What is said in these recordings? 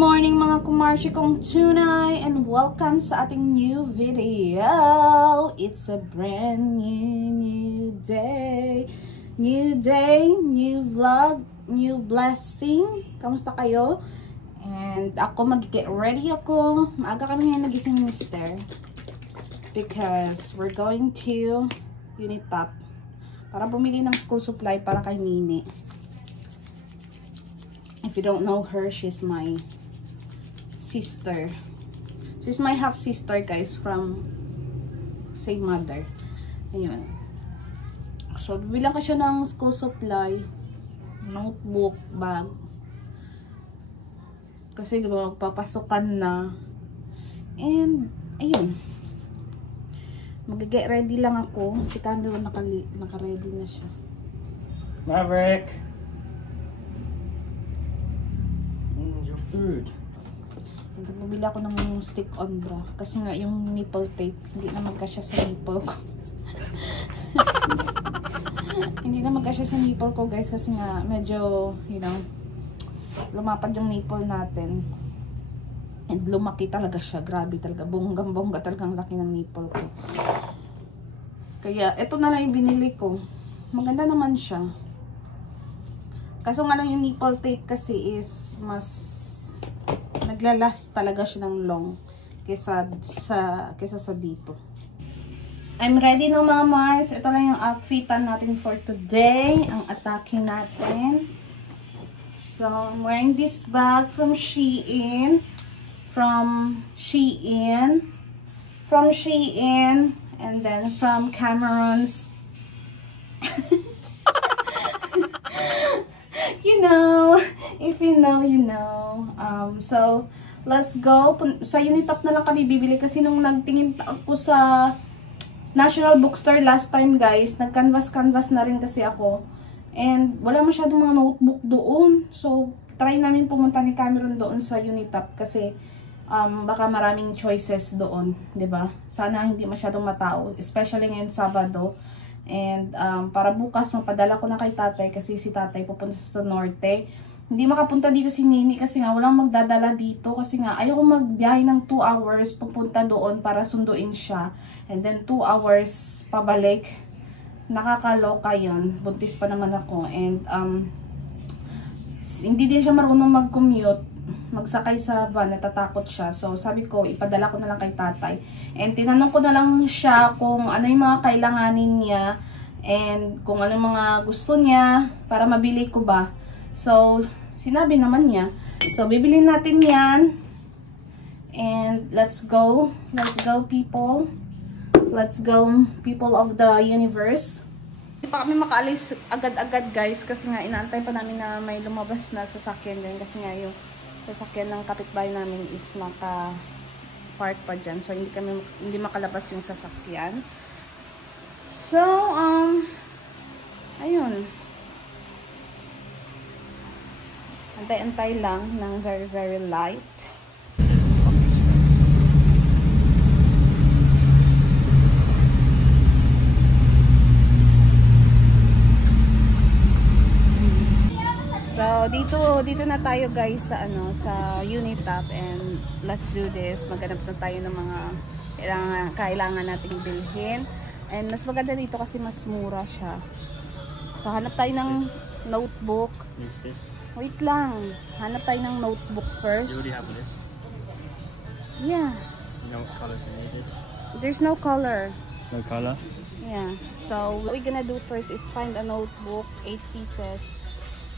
morning mga kumarshi kong tunay and welcome sa ating new video. It's a brand new day. New day, new vlog, new blessing. Kamusta kayo? And ako mag-get ready ako. Maaga kami ngayon nagising ni Mister. Because we're going to Unitop para bumili ng school supply para kay Nini. If you don't know her, she's my sister. She's my half sister, guys, from same mother. Ayun. So, bibilang ko siya ng school supply, notebook, bag. Kasi diba, magpapasukan na. And, ayun. Mag-get ready lang ako. Si Camilo naka-ready na siya. Maverick! Your food. Bumili ako ng stick-on bra. Kasi nga, yung nipple tape, hindi na magkasya sa nipple ko. Hindi na magkasya sa nipple ko, guys. Kasi nga, medyo, you know, lumapad yung nipple natin. And lumaki talaga siya. Grabe talaga. Bonggang-bongga talagang laki ng nipple ko. Kaya, ito na lang yung binili ko. Maganda naman siya. Kaso nga lang yung nipple tape kasi is mas naglalast talaga siya ng long kesa sa dito. I'm ready no mga Mars. Ito lang yung outfitan natin for today. Ang atake natin. So, I'm wearing this bag from Shein. And then from Cameron's. You know, if you know, you know. So, let's go. Sa Unitop na lang kami bibili kasi nung nagtingin ako sa National Bookstore last time, guys, nag-canvas na rin kasi ako. And wala masyadong mga notebook doon. So, try namin pumunta ni Cameron doon sa Unitop kasi baka maraming choices doon, 'di ba? Sana hindi masyadong matao, especially ngayon Sabado. And para bukas mapadala ko na kay tatay kasi si tatay pupunta sa norte. Hindi makapunta dito si Nini kasi nga walang magdadala dito kasi nga ayoko magbiyahe ng 2 hours pupunta doon para sunduin siya. And then 2 hours pabalik. Nakakaloka yun. Buntis pa naman ako. And hindi din siya marunong mag-commute. Magsakay sa van, natatakot siya. So, sabi ko, ipadala ko na lang kay tatay. And tinanong ko na lang siya kung ano yung mga kailanganin niya and kung ano yung mga gusto niya para mabili ko ba. So, sinabi naman niya. So, bibili natin yan. And, let's go. Let's go, people. Let's go, people of the universe. Hindi pa kami makaalis agad-agad, guys. Kasi nga, inaantay pa namin na may lumabas na sasakyan din. Kasi nga, yung sasakyan ng kapitbahay namin is naka-park pa dyan. So, hindi makalabas yung sasakyan. So, ayun. Antay-antay lang ng very, very light. So, dito na tayo, guys, sa Unitop, and let's do this. Maghanap na tayo ng mga kailangan nating bilhin. And mas maganda dito kasi mas mura siya. So, hanap tayo ng notebook. Is this? Wait lang. Hanap tayo ng notebook first. You already have a list? Yeah. You know what colors are needed? There's no color. No color? Yeah. So, what we're gonna do first is find a notebook, 8 pieces.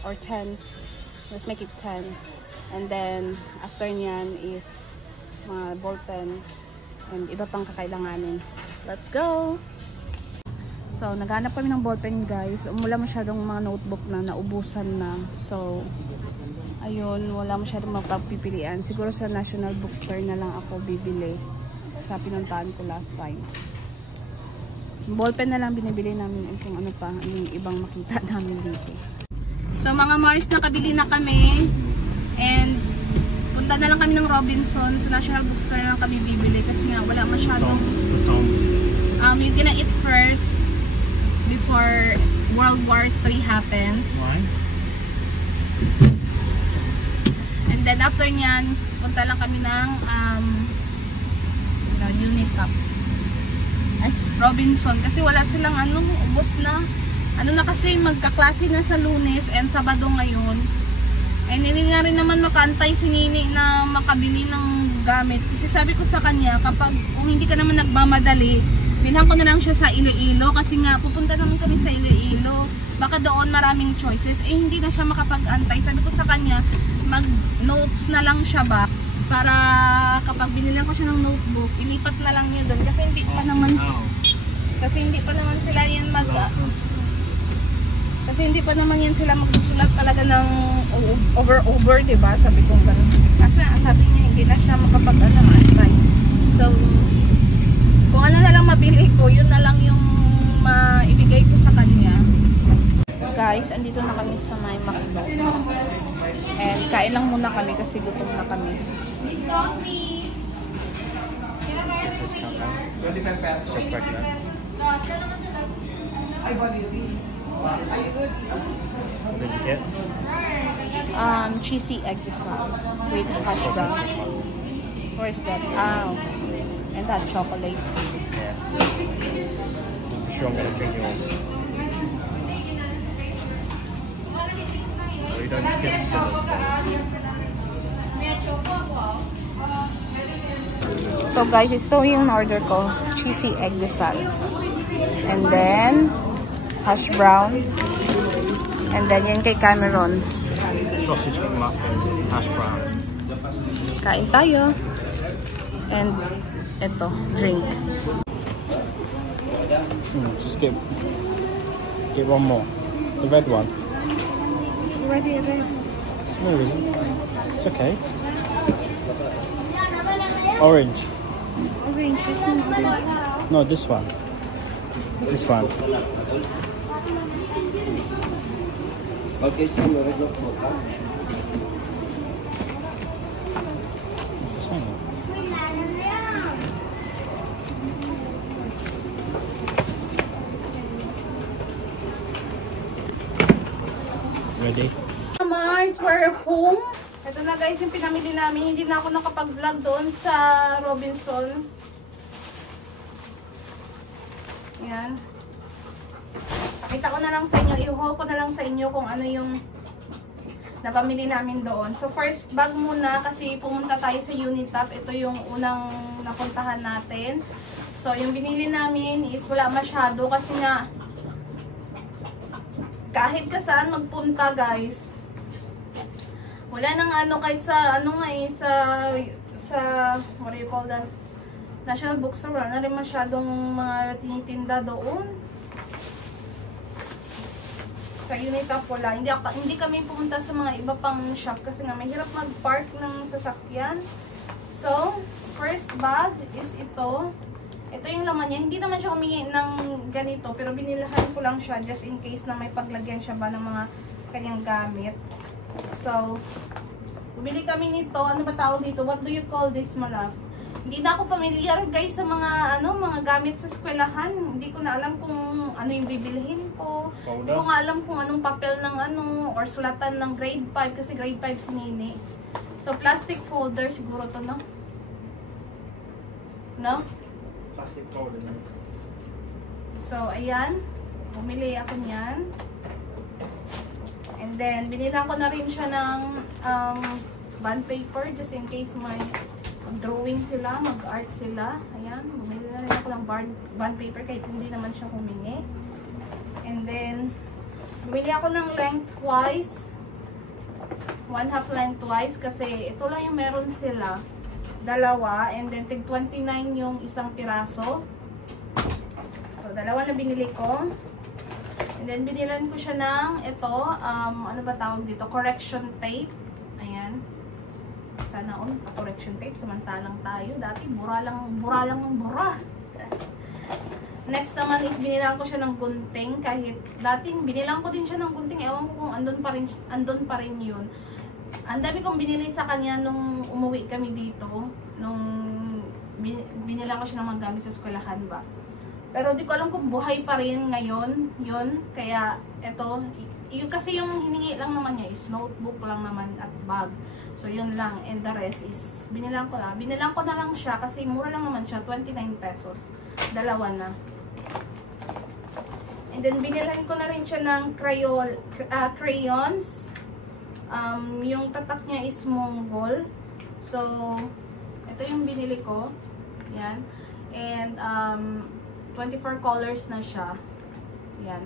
Or 10. Let's make it 10. And then, after nyan is mga ballpen and iba pang kakailanganin. Let's go! So, naghanap kami ng ballpen, guys. Wala masyadong mga notebook na naubusan na. So, ayun, wala masyadong mapagpipilian. Siguro sa National Bookstore na lang ako bibili sa pinuntahan ko last time. Ballpen na lang binibili namin kung ano pa, yung ibang makita namin dito. So, mga Mars, nakabili na kami. And, punta na lang kami ng Robinson. Sa National Bookstore na lang kami bibili. Kasi nga, wala masyadong... You're gonna eat first before World War III happens. Why? And then after nyan, punta lang kami ng Unitap. Robinson. Kasi wala silang ubos na. Na kasi magkaklase na sa Lunes and Sabado ngayon. And hindi nga rin naman makaantay si Nini na makabili ng gamit. Kasi sabi ko sa kanya, kapag kung hindi ka naman nagmamadali, bilhan ko na lang siya sa Iloilo. Kasi nga, pupunta naman kami sa Iloilo. Baka doon maraming choices. Hindi na siya makapag-antay. Sabi ko sa kanya, mag-notes na lang siya ba? Para kapag binilan ko siya ng notebook, ilipat na lang niya doon. Kasi hindi pa naman sila yan kasi hindi pa naman yan sila magsusulat talaga ng over, diba? Sabi ko gano'n. Kasi sabi niya, hindi na siya makapag-antay. So, kung ano na lang mabili ko, yun na lang yung maibigay ko sa kanya. Guys, andito na kami sa may McDo. And kain lang muna kami kasi gutom na kami. Discount please. Discount now. 25 pesos. Check back now. What did you get? Cheesy egg this one with hash brown. Where's that? And that chocolate. Yeah. For sure I'm gonna drink yours. Oh, you don't get So guys, ito yung order ko. Cheesy egg desal. And then, hash brown. And then, yan kay Cameron. sausage McMuffin, hash brown. Kain tayo. And, ito, drink. Just get one more. The red one. Ready, ready. No, it isn't. It's okay. Orange. Orange, this one, orange. No, this one. This one. Okay, so It's the same. Ready? Mars, we're home. Ito na guys yung pinamili namin. Hindi na ako nakapag-vlog doon sa Robinson. Yan. Pakita ko na lang sa inyo. I-haul ko na lang sa inyo kung ano yung napamili namin doon. So first bag muna kasi pumunta tayo sa Unitap. Ito yung unang napuntahan natin. So yung binili namin is wala masyado kasi nga kahit ka saan magpunta guys, wala nang ano, kahit sa ano nga eh, sa what do you call that, National Bookstore, wala na rin masyadong mga tinitinda doon. Sa Unitap wala. Hindi kami pumunta sa mga iba pang shop kasi nga mahirap mag-park ng sasakyan. So, first bag is ito. Ito yung laman niya. Hindi naman siya humingi ng ganito, pero binilahan ko lang siya just in case na may paglagyan siya ba ng mga kanyang gamit. So, bumili kami nito. Ano ba tawag dito? What do you call this, my love? Hindi na ako familiar guys sa mga mga gamit sa eskwelahan. Hindi ko na alam kung ano yung bibilhin ko. Hindi ko nga alam kung anong papel ng or sulatan ng grade 5 kasi grade 5 si Nini. So, plastic folder siguro to, no? No? Plastic folder. So, ayan. Bumili ako niyan. And then, binilang ko na rin siya ng bond paper just in case may drawing sila, mag-art sila. Ayan. Bumili na rin ako ng bond paper kahit hindi naman siya humingi. And then, bumili ako ng lengthwise. 1/2 lengthwise kasi ito lang yung meron sila. Dalawa, and then tig 29 yung isang piraso. So, dalawa na binili ko. And then, binilan ko siya ng ito, ano ba tawag dito? Correction tape. Ayan. Sana correction tape, samantalang tayo. Dati, bura lang ng bura. Next naman is, binilan ko siya ng gunting. Kahit dati, binilan ko din siya ng gunting. Ewan ko kung andun pa rin yun. Ang dami kong binili sa kanya nung umuwi kami dito. Nung binilang ko siya ng mga gamit sa eskwelahan ba. Pero di ko alam kung buhay pa rin ngayon. Yun. Kaya, ito. Yung kasi yung hiningi lang naman niya is notebook lang naman at bag. So, yun lang. And the rest is, binilang ko na. Binilang ko na lang siya kasi mura lang naman siya. 29 pesos. Dalawa na. And then, binilan ko na rin siya ng crayons. Yung tatak niya is Mongol. So, ito yung binili ko. Yan. And, 24 colors na siya. Yan.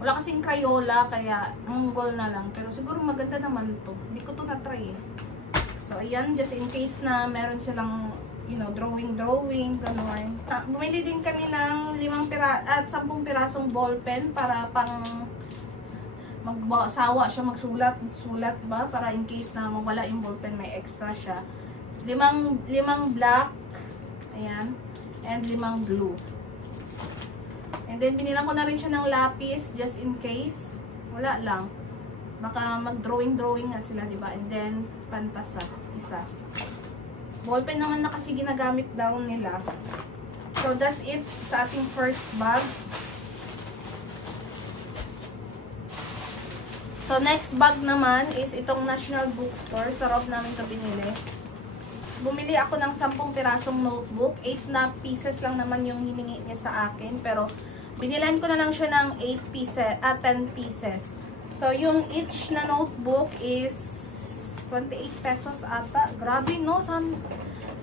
Wala kasing Crayola, kaya Mongol na lang. Pero siguro maganda naman to. Hindi ko to na-try eh. So, ayan. Just in case na meron silang, you know, drawing, gano'n. Bumili din kami ng 10 pirasong ballpen para pang magsawa siya magsulat ba? Para in case na mawala yung ballpen, may extra siya. 5 black. Ayan. And 5 blue. And then, binilang ko na rin siya ng lapis just in case. Wala lang. Baka mag-drawing nga sila, diba? And then, pantasa. Isa. Ballpen naman na kasi ginagamit daw nila. So, that's it sa ating first bag. So, next bag naman is itong National Bookstore. Sarap namin ito binili. Bumili ako ng 10 pirasong notebook. 8 na pieces lang naman yung hiningi niya sa akin. Pero, binilan ko na lang siya ng 10 pieces. So, yung each na notebook is 28 pesos ata. Grabe, no?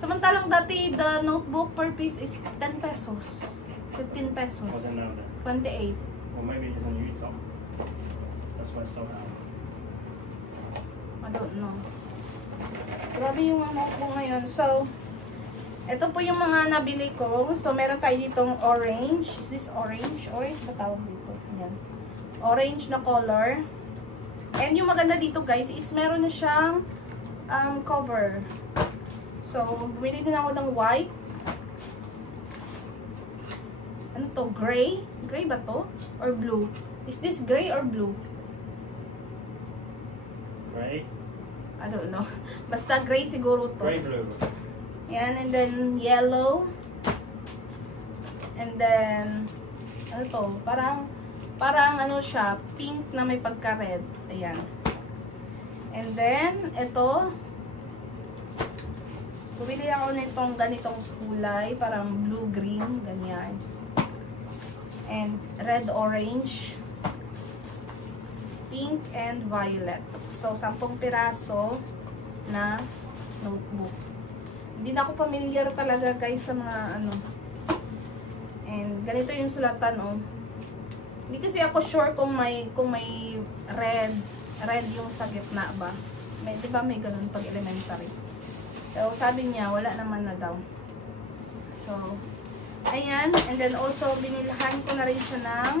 Samantalang dati, the notebook per piece is 10 pesos. 15 pesos. 28. Or maybe it's on YouTube. That's why it's so high. I don't know. Grabe yung mga notebook ngayon. So, ito po yung mga nabili ko. So, meron tayo ditong orange. Is this orange? Orange ba tawag dito? Ayan. Orange na color. And yung maganda dito guys is meron na siyang cover. So, bumili din ako ng white. Ano to? Gray? Gray ba to? Or blue? Is this gray or blue? Gray? I don't know. Basta gray siguro to. Gray blue. Yan, and then yellow. And then, ano to? Parang ano siya, pink na may pagka-red. Ayan. And then, ito. Bumili ako nitong ganitong kulay. Parang blue-green. Ganyan. And red-orange. Pink and violet. So, 10 piraso na notebook. Hindi na ako familiar talaga guys sa mga ano. And ganito yung sulatan oh. Hindi kasi ako sure kung may red yung sa gitna ba. May 'di ba may ganun pag elementary. So sabi niya wala naman na daw. So ayan, and then also binilhan ko na rin siya ng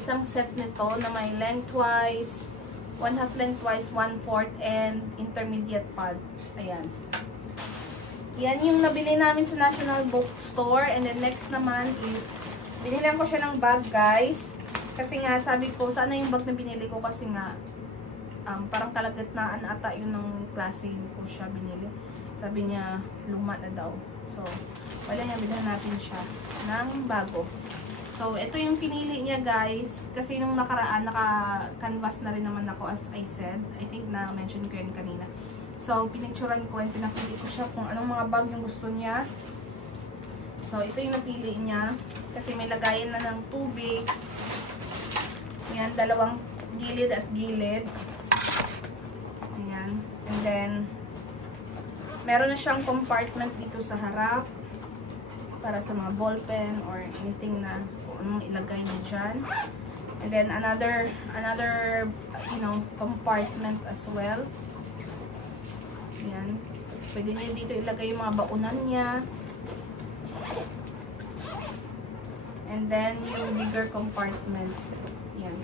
isang set nito na may lengthwise, 1/2 lengthwise, 1/4 and intermediate pad. Ayan. Yan yung nabili namin sa National Bookstore. And then next naman is, binilan ko siya ng bag guys. Kasi nga sabi ko, sana yung bag na binili ko kasi nga, parang kalagitnaan ata yun ng klase ko siya binili. Sabi niya, luma na daw. So, wala niya, bilhan natin siya ng bago. So, ito yung pinili niya guys. Kasi nung nakaraan, naka-canvas na rin naman ako as I said. I think na-mention ko yun kanina. So, pinicturan ko and pinapili ko siya kung anong mga bag yung gusto niya. So, ito yung napili niya. Kasi may lagayan na ng tubig. Ayan, 2 gilid at gilid. Ayan. And then, meron na siyang compartment dito sa harap. Para sa mga ballpen or anything na kung anong ilagay niya dyan. And then, another, you know, compartment as well. Yan. Pwede niyo dito ilagay yung mga baunan niya. And then, yung bigger compartment. Yan.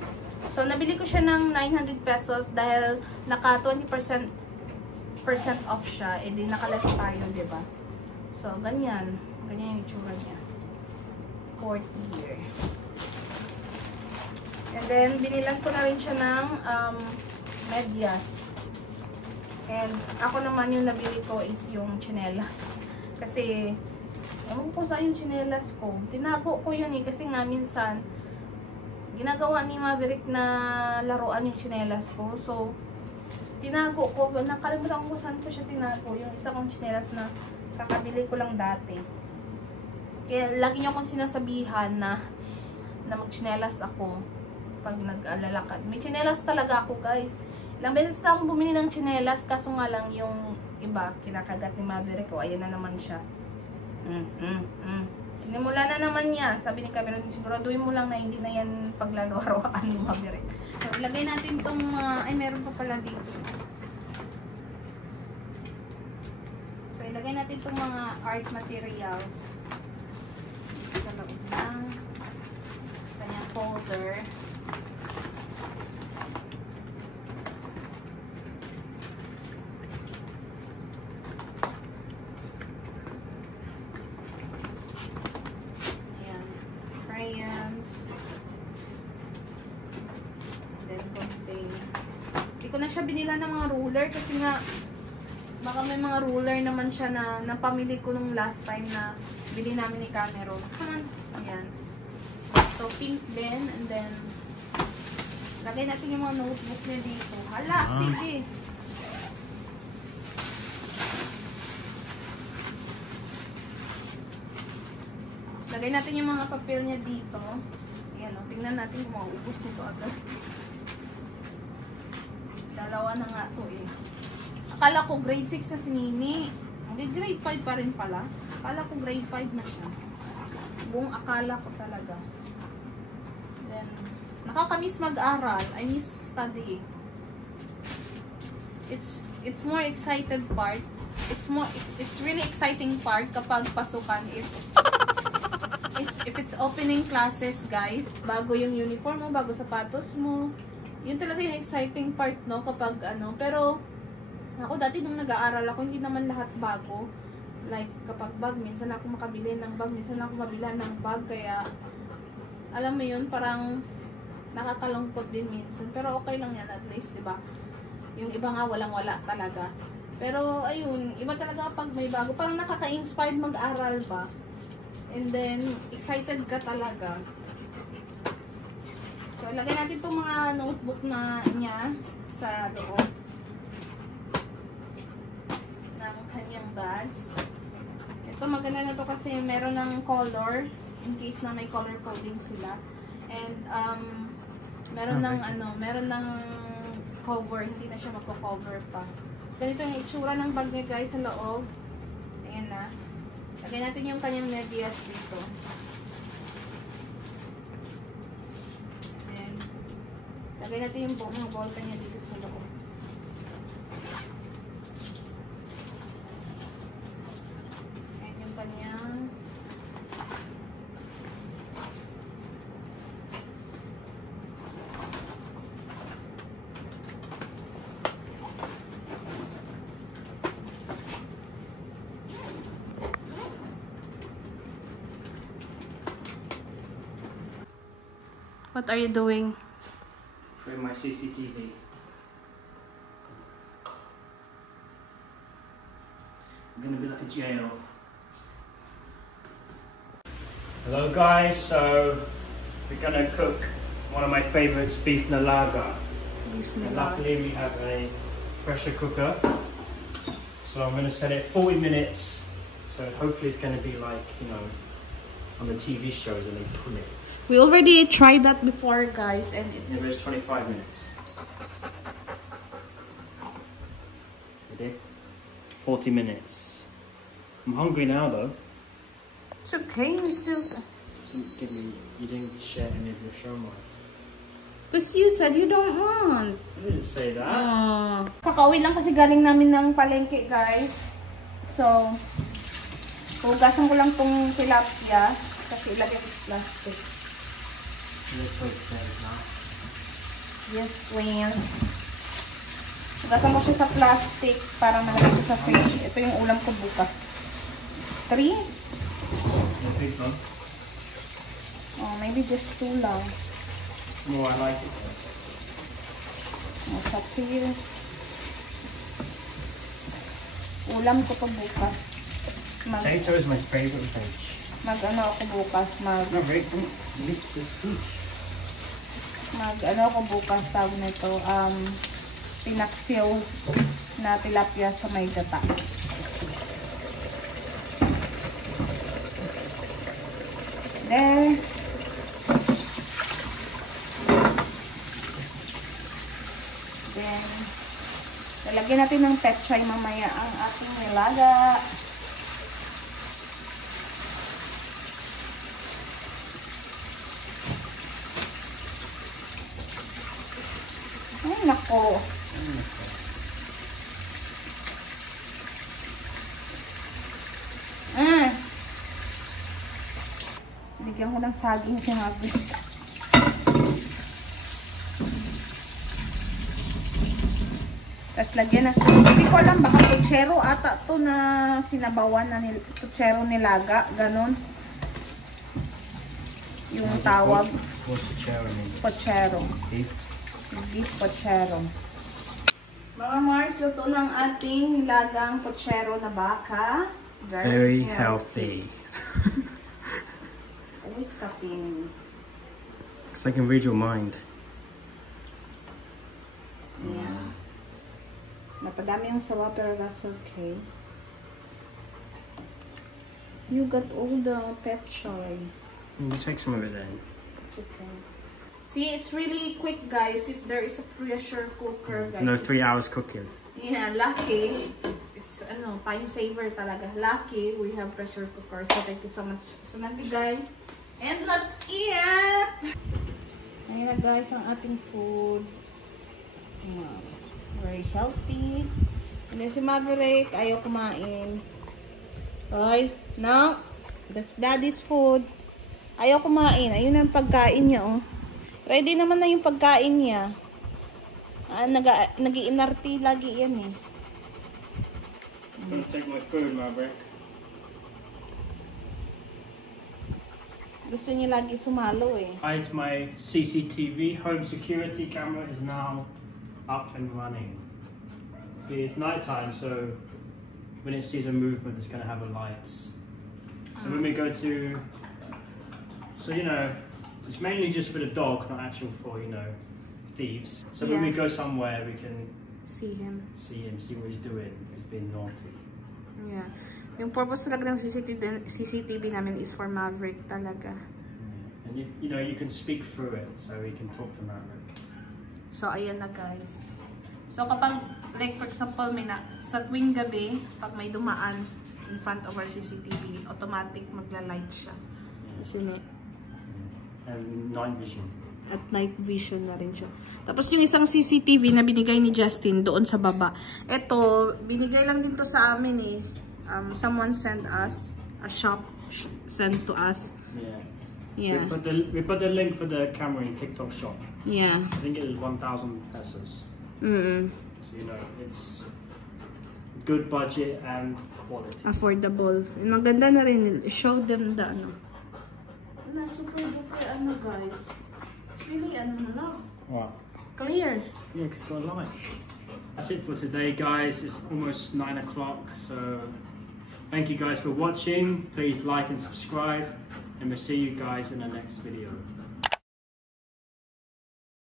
So, nabili ko siya ng 900 pesos dahil naka 20% off siya. E di naka-less tayo, diba? So, ganyan. Ganyan yung itsura niya. 4th year. And then, binilan ko na rin siya ng medyas. And ako naman yung nabili ko is yung tsinelas. Kasi Ewan ko saan yung tsinelas ko. Tinago ko yun eh, kasi nga minsan, ginagawa ni Maverick na laruan yung tsinelas ko. So, tinago ko. Nakalimutan ko saan ko siya tinago. Yung isa kong tsinelas na kakabili ko lang dati. Kaya lagi niyo akong sinasabihan na magtsinelas ako pag nag-alalakad. May tsinelas talaga ako, guys. Ilang beses na akong bumili ng tsinelas, kaso nga lang yung iba, kinakagat ni Maverick. O, ayan na naman siya. Sinimula na naman niya. Sabi ni Cameron, siguraduhin mo lang na hindi na yan paglaro-aroan ni Maverick. So, ilagay natin itong ay, meron pa pala dito. So, ilagay natin itong mga art materials sa loob ng kanyang folder. Ko na siya binila ng mga ruler kasi nga baka may mga ruler naman siya na napamili ko nung last time na bili namin ni Cameron. Ayan. So, pink din. And then, lagay natin yung mga notebook niya dito. Hala, sige. Lagay natin yung mga papel niya dito. Ayan, tingnan natin kung maubos nito agad. Dalawa na nga to eh. Akala ko grade 6 na si Nini. Okay, grade 5 pa rin pala. Akala ko grade 5 na siya. Buong akala ko talaga. Then, nakakamiss mag-aral. I miss studying. It's more excited part. It's really exciting part kapag pasukan. If it's opening classes, guys. Bago yung uniform mo, bago sapatos mo. Yun talaga yung exciting part, no? Kapag ano. Pero, ako dati nung nag-aaral ako, hindi naman lahat bago. Like, kapag bag, minsan ako makabili ng bag, minsan ako mabila ng bag. Kaya, alam mo yun, parang nakakalungkot din minsan. Pero okay lang yan, at least, diba? Yung iba nga, walang-wala talaga. Pero, ayun, iba talaga pag may bago. Parang nakaka-inspired mag-aral ba? And then, excited ka talaga. So, ilagay natin itong mga notebook na niya sa loob ng kanyang bags. Ito, maganda na to kasi meron ng color in case na may color coding sila. And, meron ng meron ng cover. Hindi na siya magko-cover pa. Ganito yung itsura ng bag niya, guys, sa loob. Ayan na. Lagay natin yung kanyang medyas dito. Lagay natin yung mga ballpen niya dito sa loob. Ayan yung kanyang What are you doing? For my CCTV. I'm gonna be like a jail. Hello guys, so we're gonna cook one of my favorites, beef nalaga. And luckily we have a pressure cooker. So I'm gonna set it 40 minutes. So hopefully it's gonna be like, you know, on the TV shows and they pull it. We already tried that before, guys, and It was 25 minutes. We did 40 minutes. I'm hungry now though. it's okay. You still. You didn't share any of your shawarma. Because you said you don't want. I didn't say that. Kakauwi lang kasi galing namin ng palengke, guys. So, hugasan ko lang tong tilapia kasi ilagay ko sa plastic. Yes, please. Hugasan ko siya sa plastic para malagay ko sa fridge. Ito yung ulam ko bukas. 3? The big one? Oh, maybe just 2 lang. No, I like it. It's up to you. Ulam ko pa bukas. Potato is my favorite veg. Mag-ano ako bukas, No, very good. Mag-ano ako bukas, tawag nito, pinaksiw na tilapia sa may gata. Then, lalagyan natin ng petchay mamaya ang ating nilaga. Ay, nako. Bigyan ko ng saging si Mavi. Tapos lagyan na. Hindi ko alam, baka puchero ata to na sinabawan na puchero nilaga. Ganon. Yung tawag. Puchero. Beef puchero. Mga Mars, luto ng ating nilagang puchero na baka. Very healthy. Always caffeine. Because I can read your mind. Yeah. Napadami yung sawa pero that's okay. You got all the petchay. You take some of it then. It's okay. See, it's really quick, guys. If there is a pressure cooker, guys. No 3 hours cooking. Yeah, lucky. It's time saver talaga. Lucky we have pressure cooker. So thank you so much sa nagbigay. And let's eat! Ayan na guys ang ating food. Very healthy. And then si Maverick, ayaw kumain. Ay, no. That's daddy's food. Ayaw kumain. Ayun ang pagkain niya, oh. Ready naman na yung pagkain niya. Nag-iinarti lagi yan, eh. I'm gonna take my food, Maverick. Gusto niya lagi sumalo, eh. Guys, my CCTV home security camera is now up and running. See, it's nighttime, so when it sees a movement, it's gonna have a lights. So when we go to, so you know, it's mainly just for the dog, not actual for, you know, thieves. So when we go somewhere, we can see him, see what he's doing. He's being naughty. Yeah. Yung purpose talaga ng CCTV namin is for Maverick talaga. Yeah. And you know, you can speak through it, so we can talk to Maverick. So ayan na guys. So kapag, like for example, sa tuwing gabi, pag may dumaan in front of our CCTV, automatic magla-light siya. Kasi and night vision. At night vision na rin siya. Tapos yung isang CCTV na binigay ni Justin doon sa baba. Ito, binigay lang din to sa amin, eh. Someone sent us, a shop sent to us. Yeah. Yeah. We put the link for the camera in TikTok shop. Yeah. I think it was 1,000 pesos. So you know, it's good budget and quality. Affordable. Maganda na rin. Show them the super duper guys. It's really love. Wow. Clear. Yeah, it's got light. That's it for today, guys. It's almost 9 o'clock, so thank you guys for watching. Please like and subscribe, and we'll see you guys in the next video.